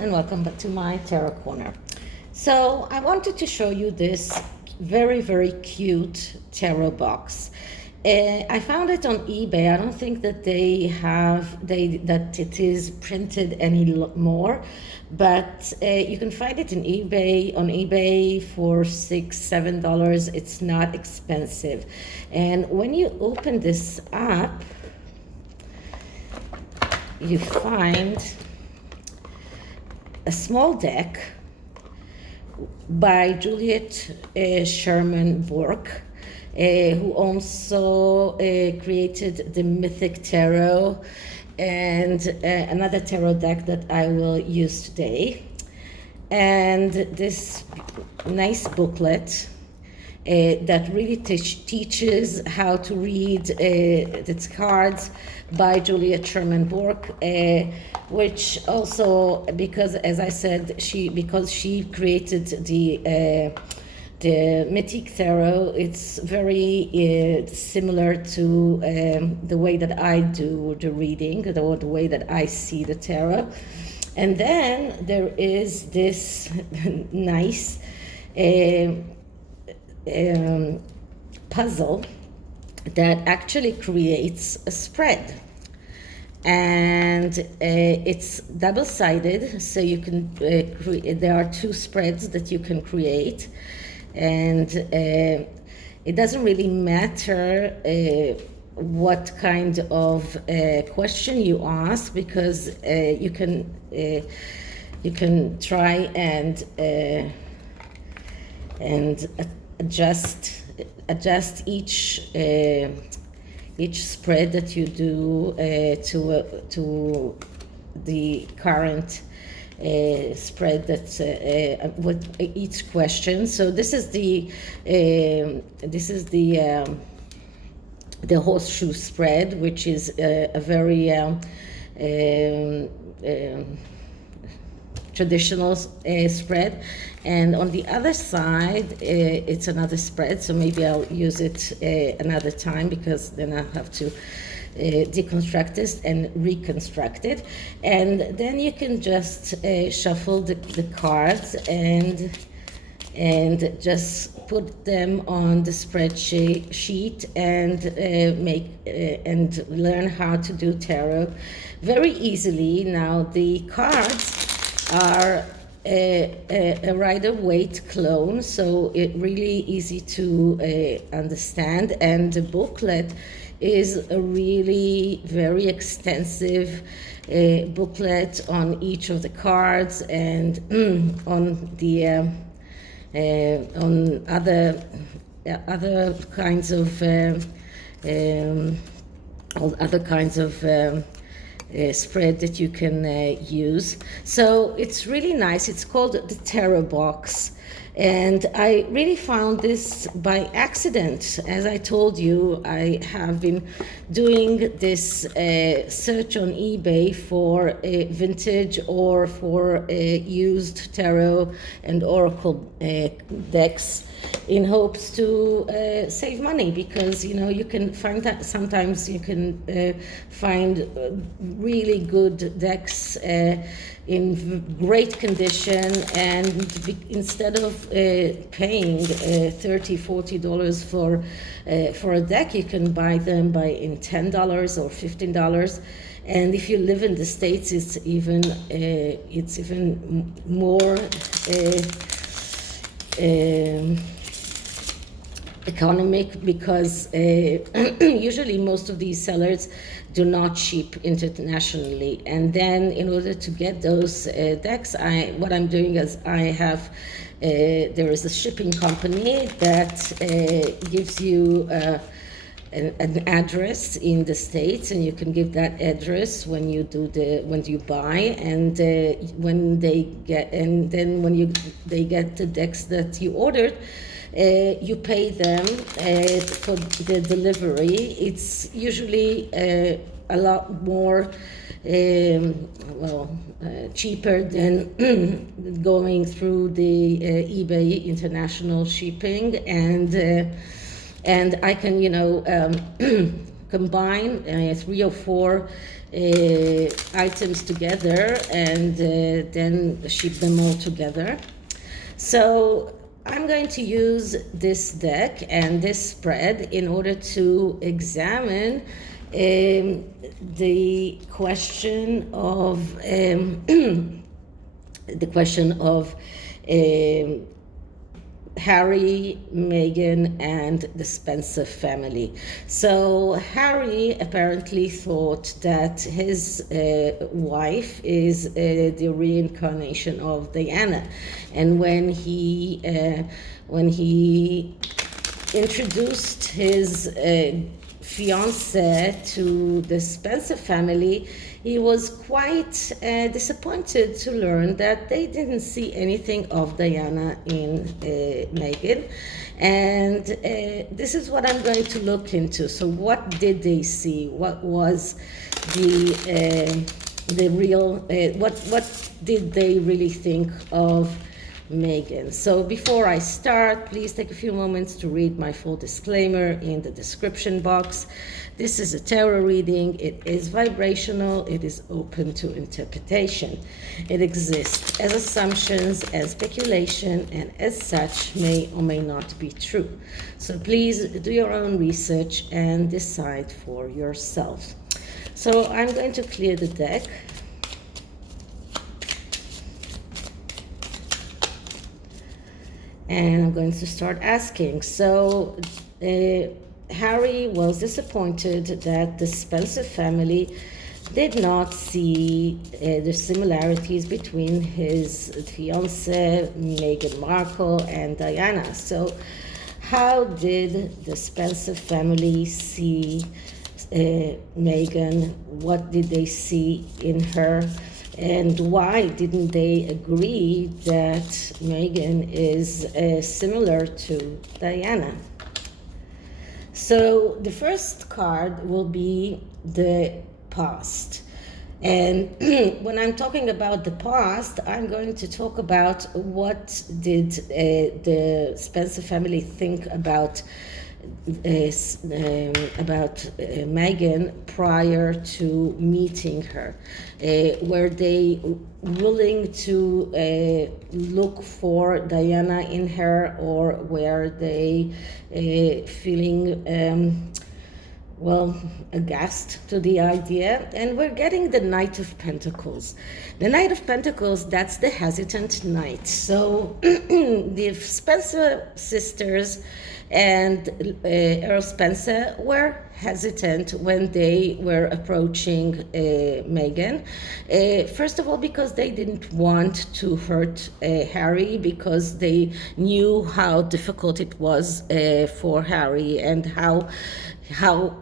and welcome back to my tarot corner. So I wanted to show you this very cute tarot box. I found it on eBay. I don't think that that it is printed anymore, but you can find it on eBay for $6-7. It's not expensive. And when you open this up, you find a small deck by Juliet Sherman Bork, who also created the Mythic Tarot and another tarot deck that I will use today. And this nice booklet that really teaches how to read its cards by Juliet Sherman Bork, which also, because as I said, because she created the Mythic Tarot, it's very similar to the way that I do the reading, or the way that I see the tarot. And then there is this nice puzzle that actually creates a spread, and it's double-sided, so you can there are two spreads that you can create, and it doesn't really matter what kind of question you ask, because you can try and adjust each spread that you do to the current spread that's with each question. So this is the horseshoe spread, which is a very traditional spread, and on the other side it's another spread, so maybe I'll use it another time, because then I'll have to deconstruct this and reconstruct it. And then you can just shuffle the cards and just put them on the spreadsheet and make and learn how to do tarot very easily. Now the cards are a Rider-Waite clone, so it's really easy to understand, and the booklet is a really very extensive booklet on each of the cards, and on the on other kinds of spread that you can use. So it's really nice. It's called the Tarot Box, and I really found this by accident. As I told you, I have been doing this search on eBay for vintage or for used tarot and oracle decks, in hopes to save money, because you can find that sometimes you can find really good decks in great condition, and instead of paying $30-40 for a deck, you can buy them in $10 or $15. And if you live in the States, it's even more economic, because usually most of these sellers do not ship internationally. And then in order to get those decks, what I'm doing is there is a shipping company that gives you an address in the States, and you can give that address when you buy, and when they get the decks that you ordered, you pay them for the delivery. It's usually a lot more cheaper than going through the eBay international shipping, and I can combine 3 or 4 items together and then ship them all together. So I'm going to use this deck and this spread in order to examine the question of Harry, Meghan, and the Spencer family. So Harry apparently thought that his wife is the reincarnation of Diana, and when he introduced his fiance to the Spencer family, he was quite disappointed to learn that they didn't see anything of Diana in Meghan. And this is what I'm going to look into. So what did they see? What was the real, what did they really think of Meghan? So before I start, please take a few moments to read my full disclaimer in the description box. This is a tarot reading. It is vibrational. It is open to interpretation. It exists as assumptions, as speculation, and as such may or may not be true. So please do your own research and decide for yourself. So I'm going to clear the deck. And I'm going to start asking. So Harry was disappointed that the Spencer family did not see the similarities between his fiancée, Meghan Markle, and Diana. So how did the Spencer family see Meghan? What did they see in her? And why didn't they agree that Meghan is similar to Diana? So the first card will be the past. And when I'm talking about the past, I'm going to talk about what did the Spencer family think about Meghan prior to meeting her. Were they willing to look for Diana in her, or were they feeling aghast to the idea? And we're getting the Knight of Pentacles. The Knight of Pentacles, that's the hesitant knight. So the Spencer sisters and Earl Spencer were hesitant when they were approaching Meghan. First of all, because they didn't want to hurt Harry, because they knew how difficult it was for Harry and how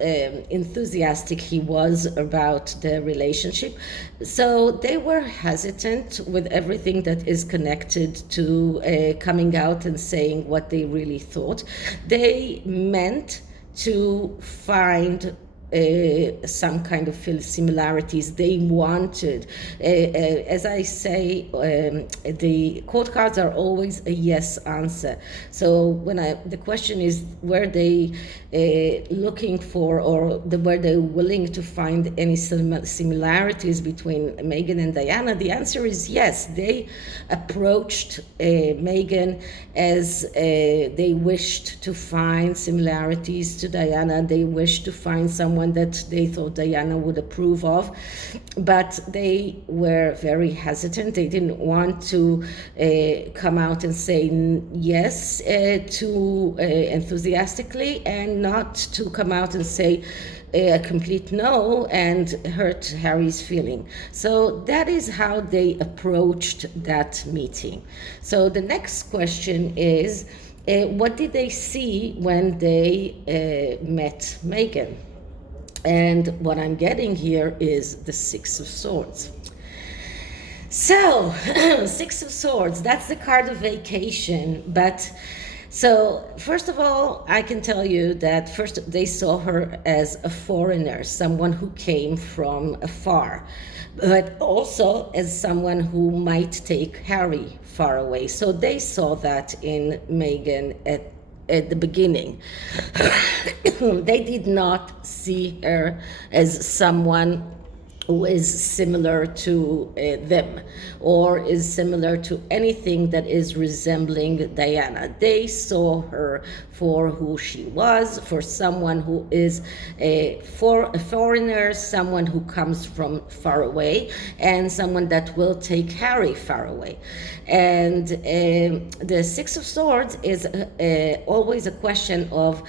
enthusiastic he was about the relationship. So they were hesitant with everything that is connected to coming out and saying what they really thought. They meant to find some kind of similarities. They wanted, as I say, the court cards are always a yes answer. So when the question is, were they looking for, or were they willing to find any similarities between Meghan and Diana? The answer is yes. They approached Meghan as they wished to find similarities to Diana. They wished to find someone that they thought Diana would approve of, but they were very hesitant. They didn't want to come out and say yes too enthusiastically, and not to come out and say a complete no and hurt Harry's feeling. So that is how they approached that meeting. So the next question is, what did they see when they met Meghan? And what I'm getting here is the Six of Swords. So, Six of Swords, that's the card of vacation. But so, first of all, I can tell you that first they saw her as a foreigner, someone who came from afar, but also as someone who might take Harry far away. So they saw that in Meghan at the beginning. They did not see her as someone who is similar to them, or is similar to anything that is resembling Diana. They saw her for who she was, for someone who is a foreigner, someone who comes from far away, and someone that will take Harry far away. And the Six of Swords is always a question of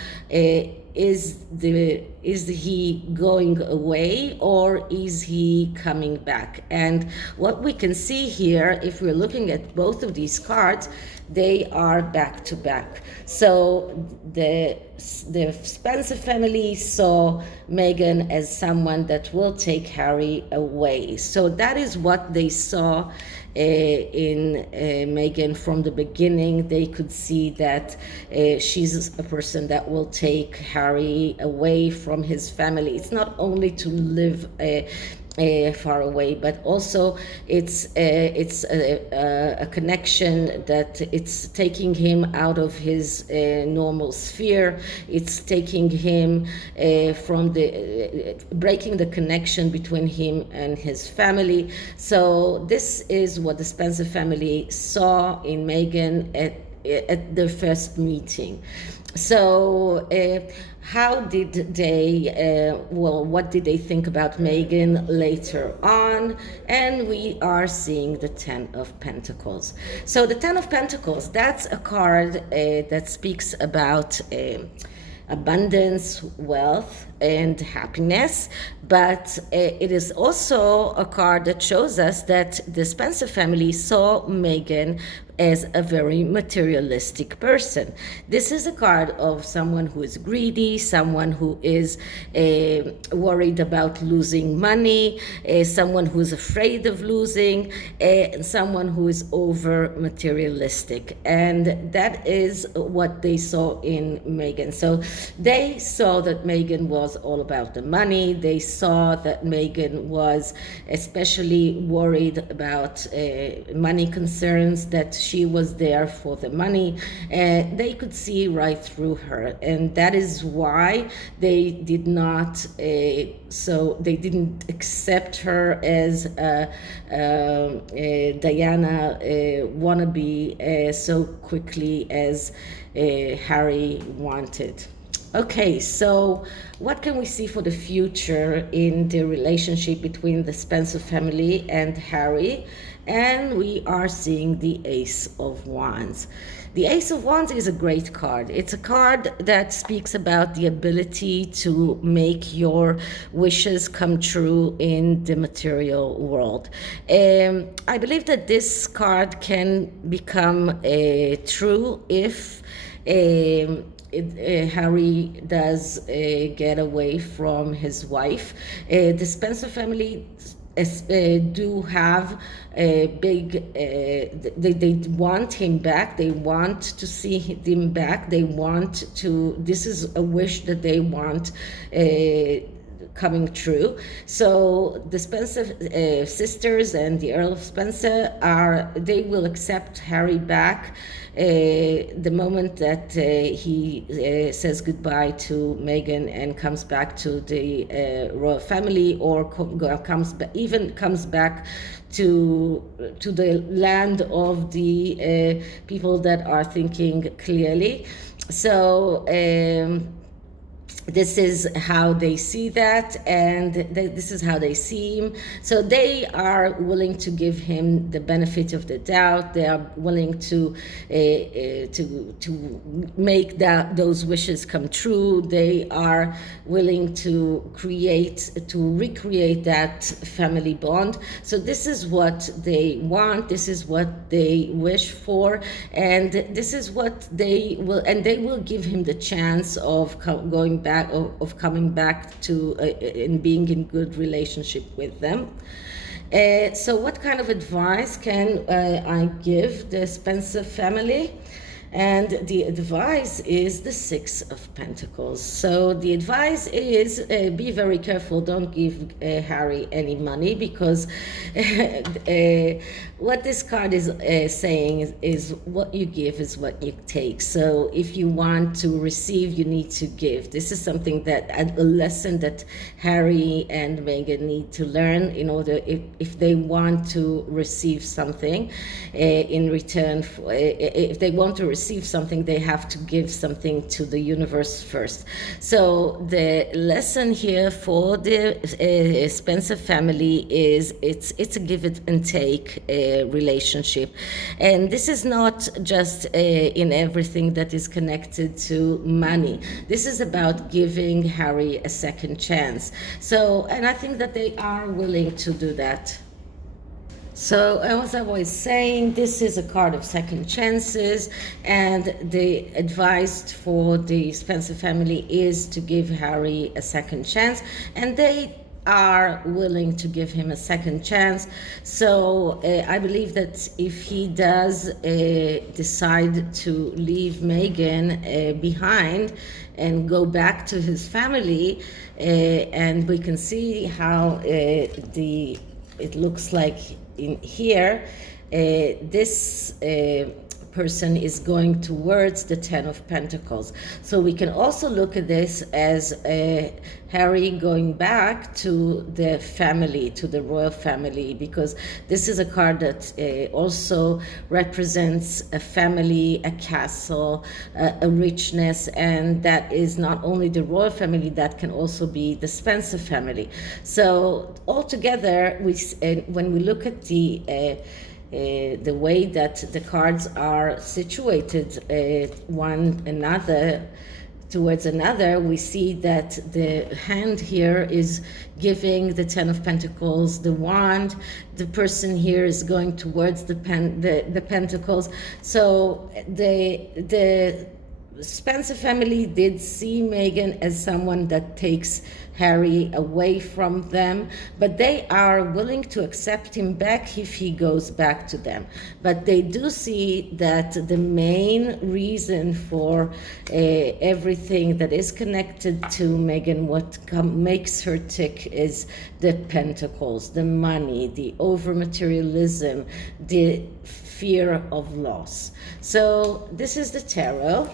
is he going away, or is he coming back? And what we can see here, if we're looking at both of these cards, they are back to back. So the Spencer family saw Meghan as someone that will take Harry away. So that is what they saw in Meghan from the beginning. They could see that she's a person that will take Harry away from his family. It's not only to live far away, but also it's a connection that it's taking him out of his normal sphere. It's taking him from the breaking the connection between him and his family. So this is what the Spencer family saw in Meghan at their first meeting. So how did they, what did they think about Meghan later on? And we are seeing the Ten of Pentacles. So the Ten of Pentacles, that's a card that speaks about abundance, wealth, and happiness, but it is also a card that shows us that the Spencer family saw Meghan as a very materialistic person. This is a card of someone who is greedy, someone who is worried about losing money, someone who is afraid of losing, someone who is over materialistic. And that is what they saw in Meghan. So they saw that Meghan was all about the money. They saw that Meghan was especially worried about money concerns, that she was there for the money. They could see right through her, and that is why they did not so they didn't accept her as Diana wannabe so quickly as Harry wanted. Okay, so what can we see for the future in the relationship between the Spencer family and Harry? And we are seeing the Ace of Wands. The Ace of Wands is a great card. It's a card that speaks about the ability to make your wishes come true in the material world. I believe that this card can become true if Harry does get away from his wife. The Spencer family do have a big, they want him back. They want to see him back. They want to, this is a wish that they want coming true. So the Spencer sisters and the Earl of Spencer they will accept Harry back the moment that he says goodbye to Meghan and comes back to the royal family, or comes back to the land of the people that are thinking clearly. So this is how they see that, and this is how they see him. So they are willing to give him the benefit of the doubt. They are willing to make those wishes come true. They are willing to recreate that family bond. So this is what they want. This is what they wish for, and this is what they will. And they will give him the chance of going back. Of coming back to and being in good relationship with them. So what kind of advice can I give the Spencer family? And the advice is the Six of Pentacles. So the advice is be very careful. Don't give Harry any money, because what this card is saying is what you give is what you take. So if you want to receive, you need to give. This is something that a lesson that Harry and Meghan need to learn in order, if they want to receive something in return. If they want to receive something, they have to give something to the universe first. So the lesson here for the Spencer family is it's a give it and take relationship, and this is not just in everything that is connected to money. This is about giving Harry a second chance. So, and I think that they are willing to do that. So as I was saying, this is a card of second chances, and the advice for the Spencer family is to give Harry a second chance, and they are willing to give him a second chance. So I believe that if he does decide to leave Meghan behind and go back to his family, and we can see how it looks like in here, this person is going towards the Ten of Pentacles. So we can also look at this as Harry going back to the family, to the royal family, because this is a card that also represents a family, a castle, a richness, and that is not only the royal family, that can also be the Spencer family. So altogether, when we look at the way that the cards are situated one another towards another, we see that the hand here is giving the Ten of Pentacles the wand. The person here is going towards the pentacles. So the Spencer family did see Meghan as someone that takes Harry away from them, but they are willing to accept him back if he goes back to them. But they do see that the main reason for everything that is connected to Meghan, what makes her tick, is the pentacles, the money, the over-materialism, the fear of loss. So this is the tarot.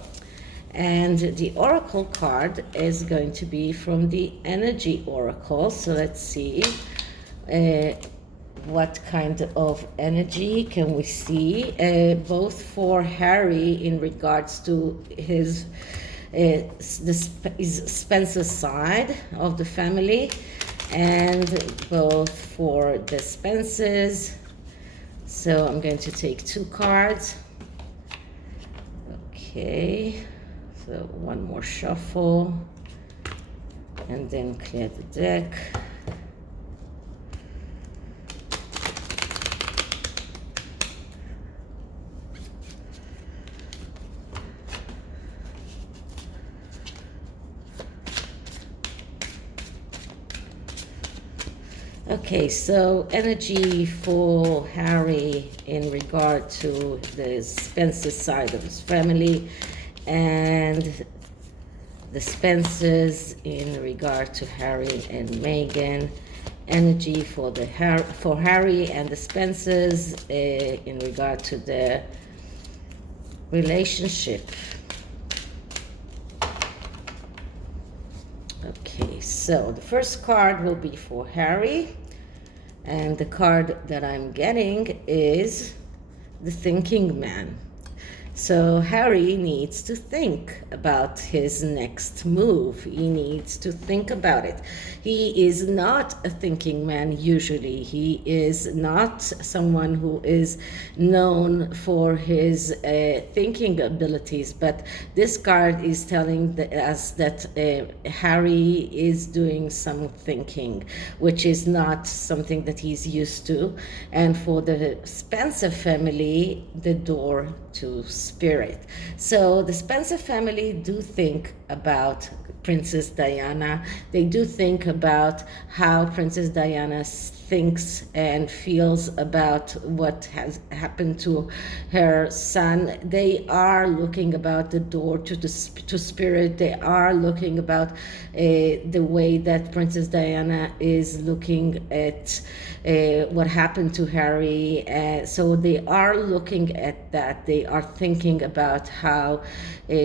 And the oracle card is going to be from the energy oracle. So let's see what kind of energy can we see, both for Harry in regards to his Spencer side of the family, and both for the Spencers. So I'm going to take two cards. Okay. So one more shuffle, and then clear the deck. Okay, so energy for Harry in regard to the Spencer side of his family, and the Spencers in regard to Harry and Meghan. Energy for Harry and the Spencers in regard to their relationship. Okay, so the first card will be for Harry, and the card that I'm getting is the Thinking Man. So Harry needs to think about his next move. He needs to think about it. He is not a thinking man usually. He is not someone who is known for his thinking abilities, but this card is telling us that Harry is doing some thinking, which is not something that he's used to. And for the Spencer family, the door to spirit. So the Spencer family do think about Princess Diana. They do think about how Princess Diana thinks and feels about what has happened to her son. They are looking about the door to spirit. They are looking about the way that Princess Diana is looking at what happened to Harry. So they are looking at that. They are thinking about how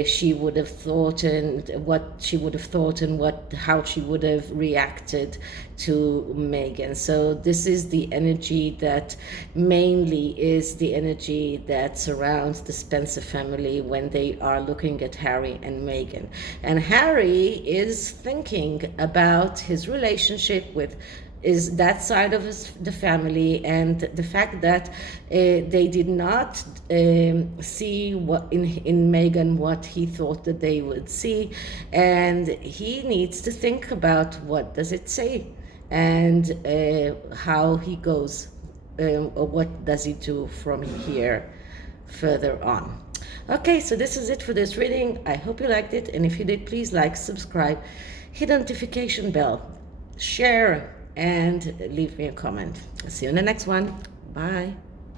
she would have thought and what she would have thought and how she would have reacted to Meghan. So this is the energy that mainly is the energy that surrounds the Spencer family when they are looking at Harry and Meghan. And Harry is thinking about his relationship with is that side of the family, and the fact that they did not see what in Meghan what he thought that they would see, and he needs to think about what does it say and how he goes, or what does he do from here further on. Okay, so this is it for this reading. I hope you liked it, and if you did, please like, subscribe, hit the notification bell, share, and leave me a comment. I'll see you in the next one. Bye.